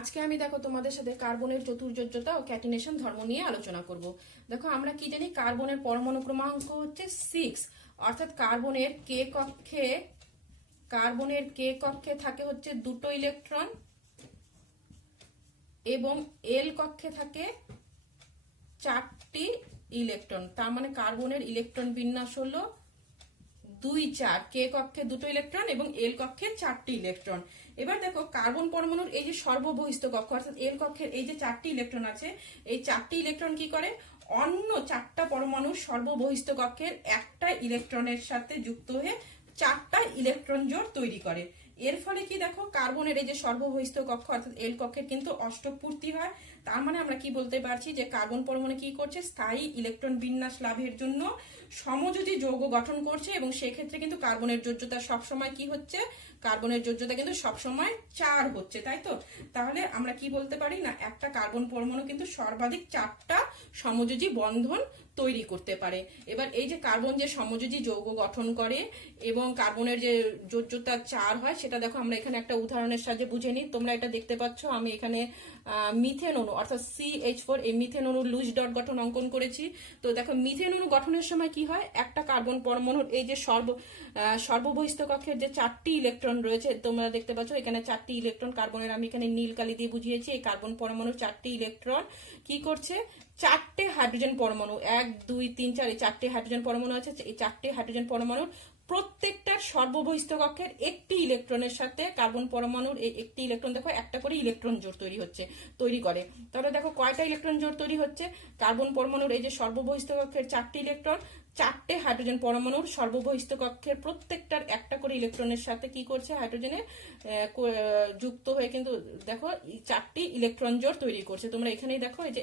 আজকে আমি দেখো তোমাদের সাথে কার্বনের চতুর্যোজ্যতা ও ক্যাটিনেশন ধর্ম নিয়ে আলোচনা করব। দেখো আমরা কি জানি কার্বনের পরমাণু ক্রমাঙ্ক হচ্ছে 6, অর্থাৎ কার্বনের কে কক্ষে থাকে হচ্ছে 2টো ইলেকট্রন এবং এল কক্ষে থাকে 4টি ইলেকট্রন। তার মানে কার্বনের ইলেকট্রন বিন্যাস হলো 2-4, কে কক্ষে 2টো ইলেকট্রন এবং এল কক্ষে 4টি ইলেকট্রন। এবার দেখো কার্বন পরমাণুর এই যে সর্ববহিস্থ কক্ষ অর্থাৎ এল কক্ষের এই যে 4টি ইলেকট্রন আছে, এই 4টি ইলেকট্রন কি করে অন্য 4টা পরমাণুর সর্ববহিস্থ কক্ষের একটা ইলেকট্রনের সাথে যুক্ত হয়ে 4টা ইলেকট্রন জোড় তৈরি করে। এর ফলে কি দেখো কার্বনের এই যে সর্ববহিস্থ কক্ষ অর্থাৎ এল কক্ষের কিন্তু অষ্টক পূর্তি হয়। তার মানে আমরা কি বলতে পারছি যে কার্বন পরমাণু কি করছে, স্থায়ী ইলেকট্রন বিন্যাস লাভের জন্য সমযোজী যৌগ গঠন করছে এবং সেক্ষেত্রে কিন্তু কার্বনের যোজ্যতা সবসময় কি হচ্ছে, কার্বনের যোজ্যতা কিন্তু সবসময় 4 হচ্ছে, তাই তো? তাহলে আমরা কি বলতে পারি না, একটা কার্বন পরমাণু কিন্তু সর্বাধিক 4টা সমযোজী বন্ধন তৈরি করতে পারে। এবার এই যে কার্বন যে সমযোজী যৌগ গঠন করে এবং কার্বনের যে যোজ্যতা 4 হয় সেটা দেখো আমরা এখানে একটা উদাহরণের সাহায্যে বুঝে নিই। তোমরা এটা দেখতে পাচ্ছ, আমি এখানে মিথেন অণু অর্থাৎ CH4 এই মিথেন অণুর লুজ ডট গঠন অঙ্কন করেছি। তো দেখো মিথেন অণু গঠনের সময় কি হয়, একটা কার্বন পরমাণুর এই যে সর্ববহিস্থ কক্ষের যে 4টি ইলেকট্রন রয়েছে, তোমরা দেখতে পাচ্ছ এখানে 4টি ইলেকট্রন কার্বনের, আমি এখানে নীল কালি দিয়ে বুঝিয়েছি। এই কার্বন পরমাণুর 4টি ইলেকট্রন কি করছে, 4টে হাইড্রোজেন পরমাণু 1 2 3 4 এই 4টে হাইড্রোজেন পরমাণু আছে, এই 4টে হাইড্রোজেন পরমাণুর প্রত্যেকটার সর্ববহিস্থ কক্ষের একটি ইলেকট্রনের সাথে কার্বন পরমাণুর এই একটি ইলেকট্রন দেখো একটা করে ইলেকট্রন জোড় তৈরি করে। তাহলে দেখো কয়টা ইলেকট্রন জোড় তৈরি হচ্ছে, কার্বন পরমাণুর এই যে সর্ববহিস্থ কক্ষের 4টি ইলেকট্রন 4টে হাইড্রোজেন পরমাণুর সর্ববহিস্থ কক্ষের প্রত্যেকটার একটা করে ইলেকট্রনের সাথে কি করছে, হাইড্রোজেনের যুক্ত হয়ে কিন্তু দেখো 4টি ইলেকট্রন জোড় তৈরি করছে। তোমরা এখানেই দেখো এই যে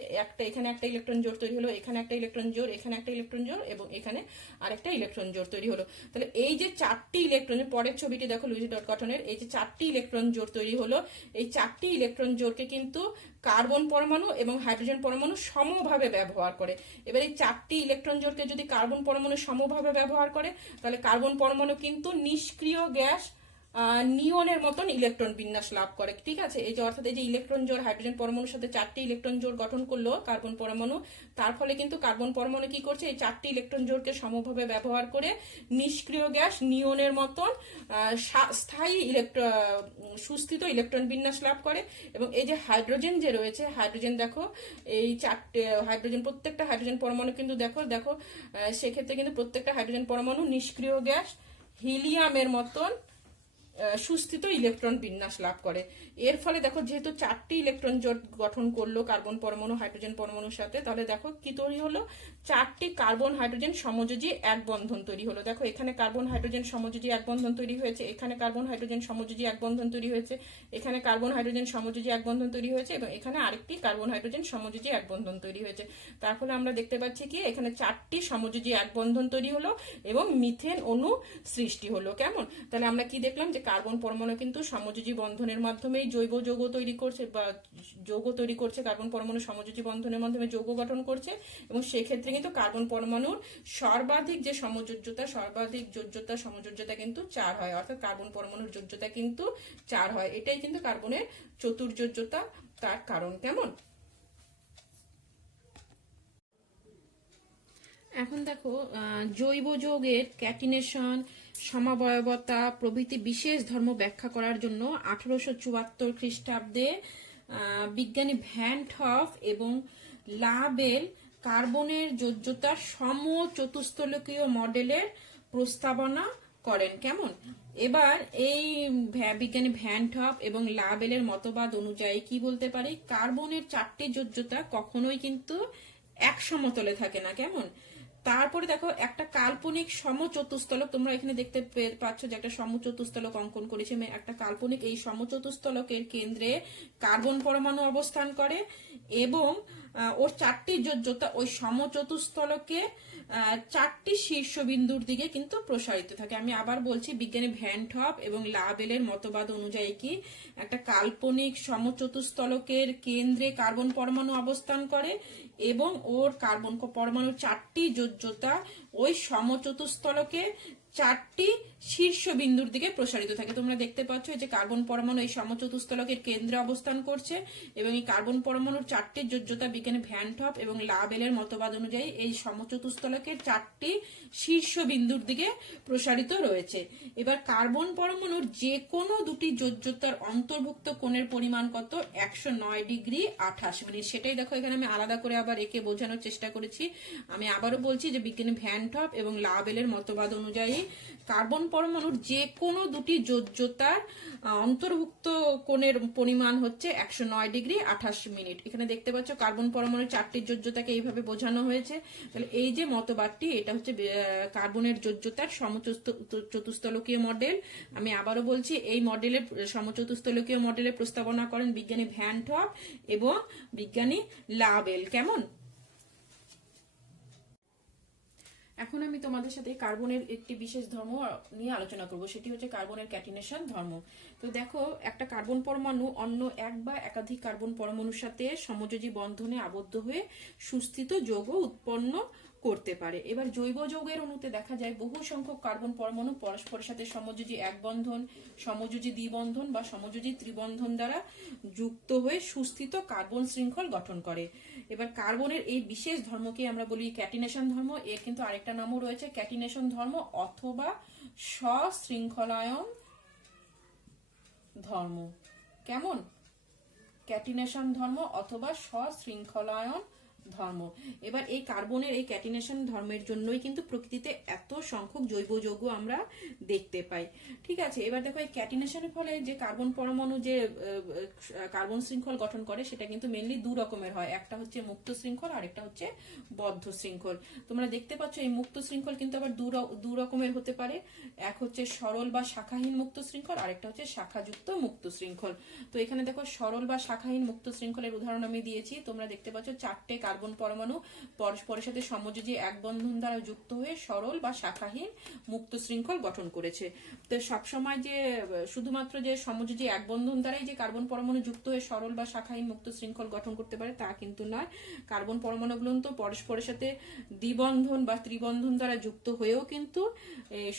এখানে একটা ইলেকট্রন জোড় তৈরি হলো, এখানে একটা ইলেকট্রন জোড়, এখানে একটা ইলেকট্রন জোড় এবং এখানে আরেকটা ইলেকট্রন জোড় তৈরি হলো। তাহলে এই যে 4টি ইলেকট্রনের পরের ছবিটি দেখো লুইস ডট গঠনের, এই যে 4টি ইলেকট্রন জোড় তৈরি হলো, এই 4টি ইলেকট্রন জোড়কে কিন্তু কার্বন পরমাণু এবং হাইড্রোজেন পরমাণু সমভাবে ব্যবহার করে। এবার এই 4টি ইলেকট্রন জোড়কে যদি কার্বন পরমাণু সমভাবে ব্যবহার করে তাহলে কার্বন পরমাণু কিন্তু নিষ্ক্রিয় গ্যাস নিয়নের মতন ইলেকট্রন বিন্যাস লাভ করে, ঠিক আছে? এই যে অর্থাৎ এই যে ইলেকট্রন জোড় হাইড্রোজেন পরমাণুর সাথে 4টি ইলেকট্রন জোড় গঠন করলো কার্বন পরমাণু, তার ফলে কিন্তু কার্বন পরমাণু কি করছে, এই 4টি ইলেকট্রন জোড়কে সমভাবে ব্যবহার করে নিষ্ক্রিয় গ্যাস নিয়নের মতন স্থায়ী সুস্থিত ইলেকট্রন বিন্যাস লাভ করে। এবং এই যে হাইড্রোজেন যে রয়েছে, হাইড্রোজেন দেখো এই 4টে হাইড্রোজেন, প্রত্যেকটা হাইড্রোজেন পরমাণু কিন্তু দেখো সেক্ষেত্রে কিন্তু প্রত্যেকটা হাইড্রোজেন পরমাণু নিষ্ক্রিয় গ্যাস হিলিয়ামের মতন সুস্থিত ইলেকট্রন বিন্যাস লাভ করে। এর ফলে দেখো যেহেতু 4টি ইলেকট্রন জোট গঠন করলো কার্বন পরমাণু হাইড্রোজেন পরমাণুর সাথে, তাহলে দেখো কি তৈরি হলো, 4টি কার্বন হাইড্রোজেন সমযোজী এক বন্ধন তৈরি হলো। দেখো এখানে কার্বন হাইড্রোজেন সমযোজী এক বন্ধন তৈরি হয়েছে, এখানে কার্বন হাইড্রোজেন সমযোজী এক বন্ধন তৈরি হয়েছে, এখানে কার্বন হাইড্রোজেন সমযোজী এক বন্ধন তৈরি হয়েছে এবং এখানে আরেকটি কার্বন হাইড্রোজেন সমযোজী এক বন্ধন তৈরি হয়েছে। তার ফলে আমরা দেখতে পাচ্ছি কি এখানে 4টি সমযোজী এক বন্ধন তৈরি হলো এবং মিথেন অণু সৃষ্টি হলো। কেমন? তাহলে আমরা কি দেখলাম যে কার্বন পরমাণু কিন্তু সমযোজী বন্ধনের মাধ্যমেই জৈব যৌগ তৈরি করছে বা যৌগ তৈরি করছে, কার্বন পরমাণু সমযোজী বন্ধনের মাধ্যমে যৌগ গঠন করছে এবং সেক্ষেত্রে কিন্তু কার্বন পরমাণুর সর্বাধিক যে সমযোজ্যতা কিন্তু 4 হয়, অর্থাৎ কার্বন পরমাণুর যোজ্যতা কিন্তু 4 হয়। এটাই কিন্তু কার্বনের চতুর্যোজ্যতা তার কারণ। কেমন? এখন দেখো জৈব যৌগের ক্যাটিনেশন, সমাবয়বতা প্রভৃতি বিশেষ ধর্ম ব্যাখ্যা করার জন্য 1874 খ্রিস্টাব্দে বিজ্ঞানী ভ্যান টফ এবং লাবেল কার্বনের যোজ্যতার সমচতুস্তলকীয় মডেলের প্রস্তাবনা করেন। কেমন? এবার এই বিজ্ঞানী ভ্যান টফ এবং লাবেলের মতবাদ অনুযায়ী কি বলতে পারি, কার্বনের 4টি যোজ্যতা কখনোই কিন্তু এক সমতলে থাকে না। কেমন? তারপরে দেখো একটা কাল্পনিক সমচতুস্তলক, তোমরা এখানে দেখতে পাচ্ছ যে একটা সমচতুস্তলক অঙ্কন করেছে, একটা কাল্পনিক এই সমচতুস্তলকের কেন্দ্রে কার্বন পরমাণু অবস্থান করে এবং ওর 4টি যোজ্যতা ওই সমচতুস্তলকে 4টি শীর্ষবিন্দুর দিকে কিন্তু প্রসারিত থাকে। আমি আবার বলছি, বিজ্ঞানী ভ্যান টফ এবং লাবেলের মতবাদ অনুযায়ী কি একটা কাল্পনিক সমচতুস্তলকের কেন্দ্রে কার্বন পরমাণু অবস্থান করে এবং ওর কার্বন পরমাণুর 4টি যোজ্যতা ওই সমচতুস্তলকে চারটি শীর্ষ বিন্দুর দিকে প্রসারিত থাকে। তোমরা দেখতে পাচ্ছ এই যে কার্বন পরমাণু এই সমচতুস্থলকের কেন্দ্রে অবস্থান করছে এবং এই কার্বন পরমাণুর চারটি যোজ্যতা বিজ্ঞানী ভ্যান টপ এবং লাবেলের মতবাদ অনুযায়ী এই সমচতুস্থলকের চারটি শীর্ষ বিন্দুর দিকে প্রসারিত রয়েছে। এবার কার্বন পরমাণুর যে কোনো দুটি যোজ্যতার অন্তর্ভুক্ত কোণের পরিমাণ কত? 109°28 মিনিট। সেটাই দেখো এখানে আমি আলাদা করে আবার একে বোঝানোর চেষ্টা করেছি। আমি আবারও বলছি যে বিজ্ঞানী ভ্যান টপ এবং লাবেলের মতবাদ অনুযায়ী কার্বন পরমাণুর যে কোনো দুটি যোজ্যতার অন্তর্ভুক্ত কোণের পরিমাণ হচ্ছে 109°28 মিনিট। এখানে দেখতে পাচ্ছ কার্বন পরমাণুর চারটি যোজ্যতাকে এইভাবে বোঝানো হয়েছে। তাহলে এই যে মতবাদটি, এটা হচ্ছে কার্বনের যোজ্যতার সমচতুস্থলকীয় মডেল। আমি আবারও বলছি এই মডেলের সমচতুস্থলকীয় মডেলের প্রস্তাবনা করেন বিজ্ঞানী ভ্যান টপ এবং বিজ্ঞানী লাবেল। কেমন? এখন আমি তোমাদের সাথে কার্বনের একটি বিশেষ ধর্ম নিয়ে আলোচনা করব, সেটি হচ্ছে কার্বনের ক্যাটিনেশন ধর্ম। তো দেখো একটা কার্বন পরমাণু অন্য এক বা একাধিক কার্বন পরমাণুর সাথে সমযোজী বন্ধনে আবদ্ধ হয়ে সুস্থিত যৌগ উৎপন্ন করতে পারে। এবার জৈব যৌগের অণুতে দেখা যায় বহু সংখ্যক কার্বন পরমাণু পরস্পরের সাথে সমযোজী এক বন্ধন, সমযোজী দ্বিবন্ধন বা সমযোজী ত্রিবন্ধন দ্বারা যুক্ত হয়ে সুস্থিত কার্বন শৃঙ্খল গঠন করে। এবার কার্বনের এই বিশেষ ধর্মকে আমরা বলি ক্যাটিনেশন ধর্ম। এর কিন্তু আরেকটা নামও রয়েছে, ক্যাটিনেশন ধর্ম অথবা সশৃঙ্খলায়ন ধর্ম। কেমন? ক্যাটিনেশন ধর্ম অথবা সশৃঙ্খলায়ন ধর্ম। এবার এই কার্বনের এই ক্যাটিনেশন ধর্মের জন্যই কিন্তু প্রকৃতিতে এত সংখ্যক জৈব যৌগ আমরা দেখতে পাই। ঠিক আছে, এবার দেখো এই ক্যাটিনেশনের ফলে যে কার্বন পরমাণু যে কার্বন শৃঙ্খল গঠন করে সেটা কিন্তু মেনলি দু রকমের হয়। একটা হচ্ছে মুক্ত শৃঙ্খল আর একটা হচ্ছে বদ্ধ শৃঙ্খল। তোমরা দেখতে পাচ্ছ এই মুক্ত শৃঙ্খল কিন্তু আবার দু রকমের হতে পারে। এক হচ্ছে সরল বা শাখাহীন মুক্ত শৃঙ্খল, আরেকটা হচ্ছে শাখাযুক্ত মুক্ত শৃঙ্খল। তো এখানে দেখো সরল বা শাখাহীন মুক্ত শৃঙ্খলের উদাহরণ আমি দিয়েছি। তোমরা দেখতে পাচ্ছ চারটে কার্বন পরমাণু পরস্পরের সাথে সমযোজী এক বন্ধন দ্বারা যুক্ত হয়ে সরল বা শাখাহীন মুক্ত শৃঙ্খল গঠন করেছে। তো সবসময় যে শুধুমাত্র যে সমযোজী এক বন্ধন দ্বারাই যে কার্বন পরমাণু যুক্ত হয়ে সরল বা শাখাহীন মুক্ত শৃঙ্খল গঠন করতে পারে তা কিন্তু নয়। কার্বন পরমাণুগুলো তো পরস্পরের সাথে দ্বিবন্ধন বা ত্রিবন্ধন দ্বারা যুক্ত হয়েও কিন্তু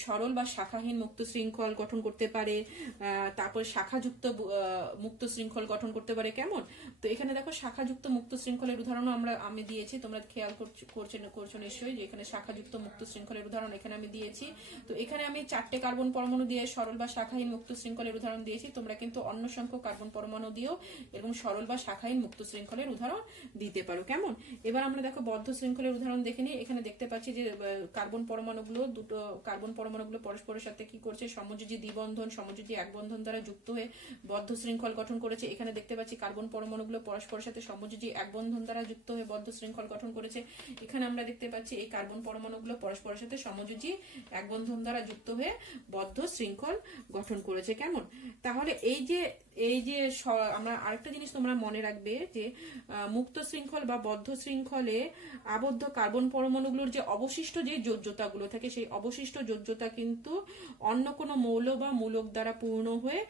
সরল বা শাখাহীন মুক্ত শৃঙ্খল গঠন করতে পারে। তারপর শাখাযুক্ত মুক্ত শৃঙ্খল গঠন করতে পারে। কেমন? তো এখানে দেখো শাখাযুক্ত মুক্ত শৃঙ্খলের উদাহরণ আমি দিয়েছি, তোমরা খেয়াল করছো নিশ্চয়ই যে এখানে শাখাযুক্ত মুক্ত শৃঙ্খলের উদাহরণ এখানে আমি দিয়েছি। তো এখানে আমি চারটে কার্বন পরমাণু দিয়ে সরল বা শাখাহীন মুক্ত শৃঙ্খলের উদাহরণ দিয়েছি। তোমরা কিন্তু অন্য সংখ্যক কার্বন পরমাণু দিয়েও এরকম সরল বা শাখাহীন মুক্ত শৃঙ্খলের উদাহরণ দিতে পারো। কেমন? এবার আমরা দেখো বদ্ধ শৃঙ্খলের উদাহরণ দেখে নিই। এখানে দেখতে পাচ্ছি যে দুটো কার্বন পরমাণুগুলো পরস্পরের সাথে কি করছে? সমযোজী দ্বিবন্ধন, সমযোজী এক বন্ধন দ্বারা যুক্ত হয়ে বদ্ধ শৃঙ্খল গঠন করেছে। এখানে দেখতে পাচ্ছি কার্বন পরমাণুগুলো পরস্পরের সাথে সমযোজী এক বন্ধন দ্বারা যুক্ত হয়ে বদ্ধ শৃঙ্খল গঠন করেছে। এখানে আমরা দেখতে পাচ্ছি এই কার্বন পরমাণুগুলো পরস্পরের সাথে সমযোজী এক বন্ধন দ্বারা যুক্ত হয়ে বদ্ধ শৃঙ্খল গঠন করেছে। কেমন? তাহলে এই যে আমরা আরেকটা জিনিস তোমরা মনে রাখবে যে মুক্ত শৃঙ্খল বা বদ্ধ শৃঙ্খলে আবদ্ধ কার্বন পরমাণুগুলোর যে অবশিষ্ট যে যোজ্যতাগুলো থাকে সেই অবশিষ্ট যোজ্যতা কিন্তু অন্য কোনো মৌল বা মূলক দ্বারা পূর্ণ হয়ে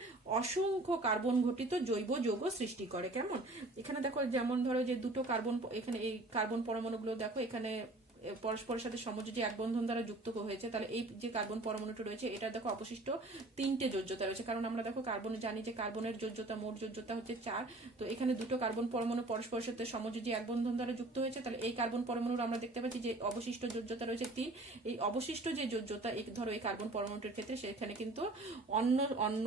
অসংখ্য কার্বন ঘটিত জৈব যৌগ সৃষ্টি করে। কেমন? এখানে দেখো যেমন ধরো যে দুটো কার্বন, এখানে এই কার্বন পরমাণুগুলো দেখো এখানে পরস্পরের সাথে সমযোজী এক বন্ধন দ্বারা যুক্ত হয়েছে। তাহলে এই যে কার্বন পরমাণুটা রয়েছে এটা দেখো অবশিষ্ট তিনটে যোজ্যতা রয়েছে, কারণ আমরা দেখো কার্বনে জানি যে কার্বনের যোজ্যতা মোট যোজ্যতা হচ্ছে 4। তো এখানে দুটো কার্বন পরমাণু পরস্পরের সাথে সমযোজী এক বন্ধন দ্বারা যুক্ত হয়েছে। তাহলে এই কার্বন পরমাণুর আমরা দেখতে পাচ্ছি যে অবশিষ্ট যোজ্যতা রয়েছে 3। এই অবশিষ্ট যে যোজ্যতা ধরো এই কার্বন পরমাণুটির ক্ষেত্রে সেখানে কিন্তু অন্য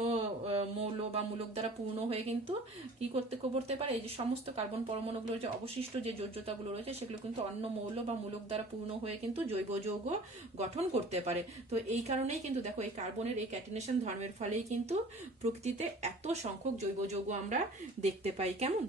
মৌল বা মূলক দ্বারা পূর্ণ হয়ে কিন্তু কি করতে পারে? এই যে সমস্ত কার্বন পরমাণুগুলোর যে অবশিষ্ট যে যোজ্যতাগুলো রয়েছে সেগুলো কিন্তু অন্য মৌল বা মূলক দ্বারা পূর্ণ হয়ে কিন্তু জৈব যৌগ গঠন করতে পারে। তো এই কারণেই কিন্তু দেখো এই কার্বনের এই ক্যাটিনেশন ধর্মের ফলেই কিন্তু প্রকৃতিতে এত সংখ্যক জৈব যৌগ আমরা দেখতে পাই। কেমন?